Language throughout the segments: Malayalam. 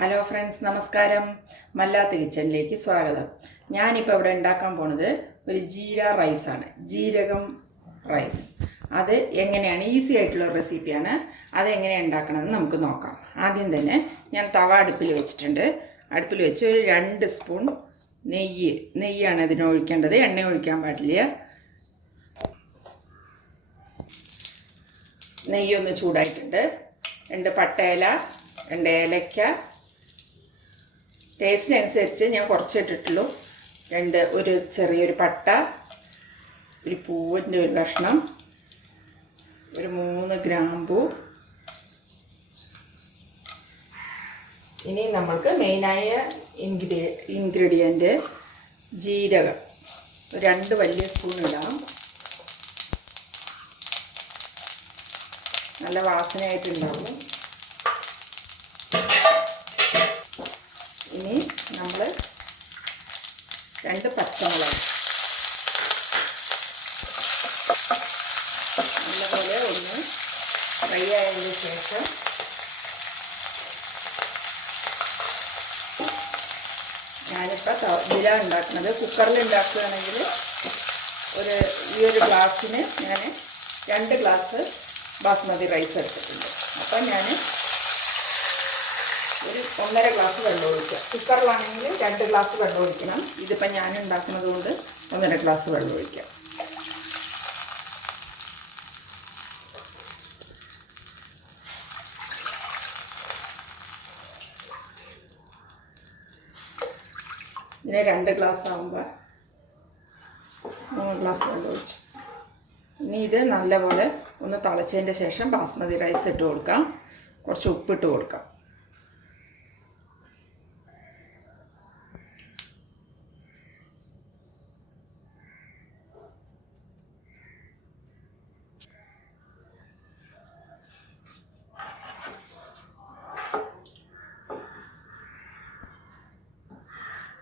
ഹലോ ഫ്രണ്ട്സ്, നമസ്കാരം. മല്ലാത്ത് കിച്ചണിലേക്ക് സ്വാഗതം. ഞാനിപ്പോൾ ഇവിടെ ഉണ്ടാക്കാൻ പോണത് ഒരു ജീര റൈസാണ്, ജീരകം റൈസ്. അത് എങ്ങനെയാണ്, ഈസി ആയിട്ടുള്ള റെസിപ്പിയാണ്. അതെങ്ങനെയാണ് ഉണ്ടാക്കണമെന്ന് നമുക്ക് നോക്കാം. ആദ്യം തന്നെ ഞാൻ തവ അടുപ്പിൽ വെച്ചിട്ടുണ്ട്. അടുപ്പിൽ വെച്ച് ഒരു 2 സ്പൂൺ നെയ്യാണ് ഇതിന് ഒഴിക്കേണ്ടത്, എണ്ണ ഒഴിക്കാൻ പാടില്ല. നെയ്യൊന്ന് ചൂടായിട്ടുണ്ട്. 2 പട്ടയില, 2 ഏലക്ക, ടേസ്റ്റിനനുസരിച്ച് ഞാൻ കുറച്ച് ഇട്ടിട്ടുള്ളൂ. ഒരു ചെറിയൊരു പട്ട, ഒരു പൂവിൻ്റെ ഒരു കഷ്ണം, ഒരു 3 ഗ്രാമ്പൂ. ഇനി നമ്മൾക്ക് മെയിനായ ഇൻഗ്രീഡിയൻറ്റ് ജീരകം 2 വലിയ സ്പൂൺ ഇടാം. നല്ല വാസനയായിട്ടുണ്ടാവും. ഇനി നമ്മൾ 2 പച്ചമുളക് നല്ലപോലെ ഒന്ന് ഫ്രൈ ആയതിന് ശേഷം ഞാനിപ്പോൾ ഇതില ഉണ്ടാക്കുന്നത്. കുക്കറിൽ ഉണ്ടാക്കുകയാണെങ്കിൽ ഈ ഒരു ഗ്ലാസ്സിന് ഞാൻ 2 ഗ്ലാസ് ബാസ്മതി റൈസ് എടുത്തിട്ടുണ്ട്. അപ്പം ഞാൻ ഒരു 1.5 ഗ്ലാസ് വെള്ളം ഒഴിക്കുക. കുക്കറിലാണെങ്കിൽ 2 ഗ്ലാസ് വെള്ളം ഒഴിക്കണം. ഇതിപ്പോൾ ഞാൻ ഉണ്ടാക്കുന്നത് കൊണ്ട് 1.5 ഗ്ലാസ് വെള്ളം ഒഴിക്കാം. ഇതിനെ 2 ഗ്ലാസ് ആകുമ്പോൾ 3 ഗ്ലാസ് വെള്ളം ഒഴിച്ചു. ഇനി ഇത് നല്ലപോലെ ഒന്ന് തിളച്ചതിൻ്റെ ശേഷം ബാസ്മതി റൈസ് ഇട്ട് കൊടുക്കാം. കുറച്ച് ഉപ്പിട്ട് കൊടുക്കാം.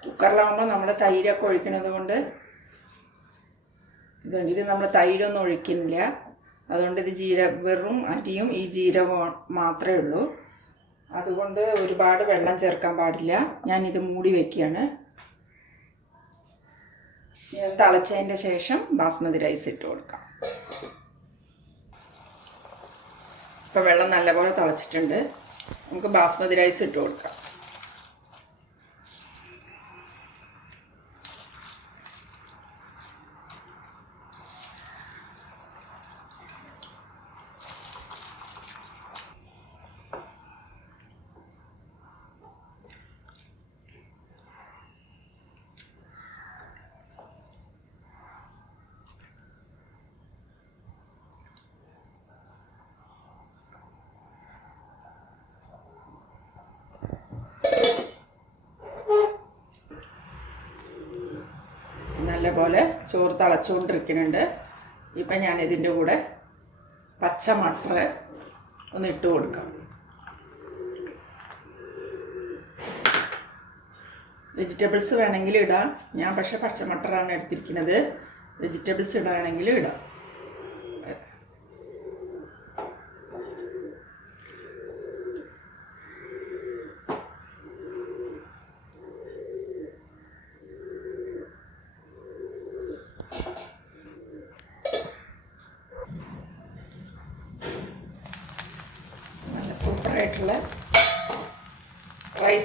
കുക്കറിലാകുമ്പോൾ നമ്മൾ തൈരൊക്കെ ഒഴിക്കുന്നത് കൊണ്ട് ഇത് നമ്മൾ തൈരൊന്നും ഒഴിക്കുന്നില്ല. അതുകൊണ്ട് ഇത് വെറും അരിയും ഈ ജീരകവും മാത്രമേ ഉള്ളൂ. അതുകൊണ്ട് ഒരുപാട് വെള്ളം ചേർക്കാൻ പാടില്ല. ഞാനിത് മൂടി വയ്ക്കുകയാണ്. തിളച്ചതിൻ്റെ ശേഷം ബാസ്മതി റൈസ് ഇട്ട് കൊടുക്കാം. ഇപ്പോൾ വെള്ളം നല്ലപോലെ തിളച്ചിട്ടുണ്ട്. നമുക്ക് ബാസ്മതി റൈസ് ഇട്ട് കൊടുക്കാം. നല്ലപോലെ ചോറ് തിളച്ചുകൊണ്ടിരിക്കുന്നുണ്ട്. ഇപ്പം ഞാനിതിൻ്റെ കൂടെ പച്ച മട്ടർ ഒന്ന് ഇട്ട് കൊടുക്കാം. വെജിറ്റബിൾസ് വേണമെങ്കിൽ ഇടാം. ഞാൻ പക്ഷേ പച്ച മട്ടറാണ് എടുത്തിരിക്കുന്നത്. വെജിറ്റബിൾസ് ഇടുകയാണെങ്കിൽ ഇടാം. സൂപ്പറായിട്ടുള്ള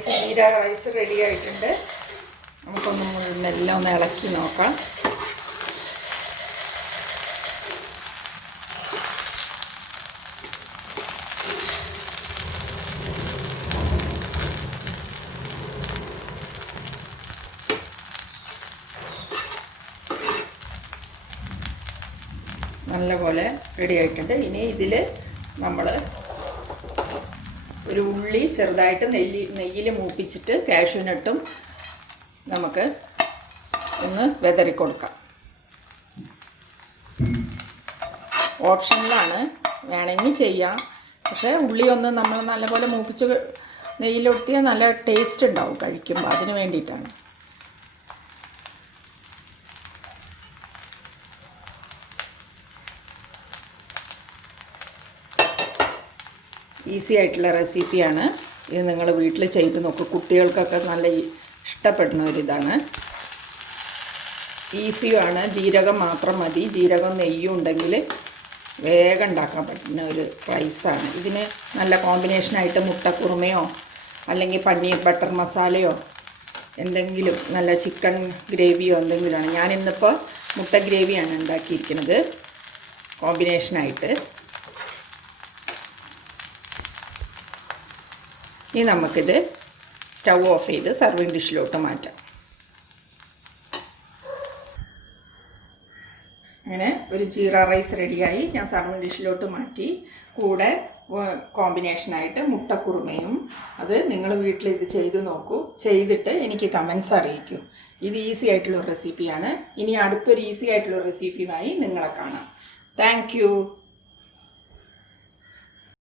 ജീര റൈസ് റെഡി ആയിട്ടുണ്ട്. നമുക്കൊന്ന് മെല്ലെ ഒന്ന് ഇളക്കി നോക്കാം. നല്ലപോലെ റെഡി ആയിട്ടുണ്ട്. ഇനി ഇതിൽ നമ്മൾ ഒരു ഉള്ളി ചെറുതായിട്ട് നെയ്യിൽ മൂപ്പിച്ചിട്ട് കാഷ്യൂനട്ടും നമുക്ക് ഒന്ന് വിതറി കൊടുക്കാം. ഓപ്ഷനിലാണ്, വേണമെങ്കിൽ ചെയ്യാം. പക്ഷേ ഉള്ളി ഒന്ന് നമ്മൾ നല്ലപോലെ മൂപ്പിച്ച് നെയ്യിലൊടുത്തിയാൽ നല്ല ടേസ്റ്റ് ഉണ്ടാവും കഴിക്കുമ്പോൾ. അതിന് വേണ്ടിയിട്ടാണ്. ഈസി ആയിട്ടുള്ള റെസിപ്പിയാണ്. ഇത് നിങ്ങൾ വീട്ടിൽ ചെയ്ത് നോക്കൂ. കുട്ടികൾക്കൊക്കെ നല്ല ഇഷ്ടപ്പെടുന്ന ഒരിതാണ്. ഈസിയുമാണ്. ജീരകം മാത്രം മതി. ജീരകം നെയ്യും ഉണ്ടെങ്കിൽ വേഗം ഉണ്ടാക്കാൻ പറ്റുന്ന ഒരു റൈസാണ്. ഇതിന് നല്ല കോമ്പിനേഷനായിട്ട് മുട്ടക്കുറുമയോ അല്ലെങ്കിൽ പനീർ ബട്ടർ മസാലയോ എന്തെങ്കിലും നല്ല ചിക്കൻ ഗ്രേവിയോ എന്തെങ്കിലുമാണ്. ഞാനിന്നിപ്പോൾ മുട്ട ഗ്രേവിയാണ് ഉണ്ടാക്കിയിരിക്കുന്നത് കോമ്പിനേഷനായിട്ട്. ഇനി നമുക്കിത് സ്റ്റൗ ഓഫ് ചെയ്ത് സർവിങ് ഡിഷിലോട്ട് മാറ്റാം. അങ്ങനെ ഒരു ജീര റൈസ് റെഡിയായി. ഞാൻ സർവിങ് ഡിഷിലോട്ട് മാറ്റി. കൂടെ കോമ്പിനേഷനായിട്ട് മുട്ടക്കുറുമയും. അത് നിങ്ങൾ വീട്ടിൽ ഇത് ചെയ്ത് നോക്കൂ. ചെയ്തിട്ട് എനിക്ക് കമൻസ് അറിയിക്കൂ. ഇത് ഈസി ആയിട്ടുള്ള റെസിപ്പിയാണ്. ഇനി അടുത്തൊരു ഈസി ആയിട്ടുള്ള റെസിപ്പിയുമായി നിങ്ങളെ കാണാം. Thank you.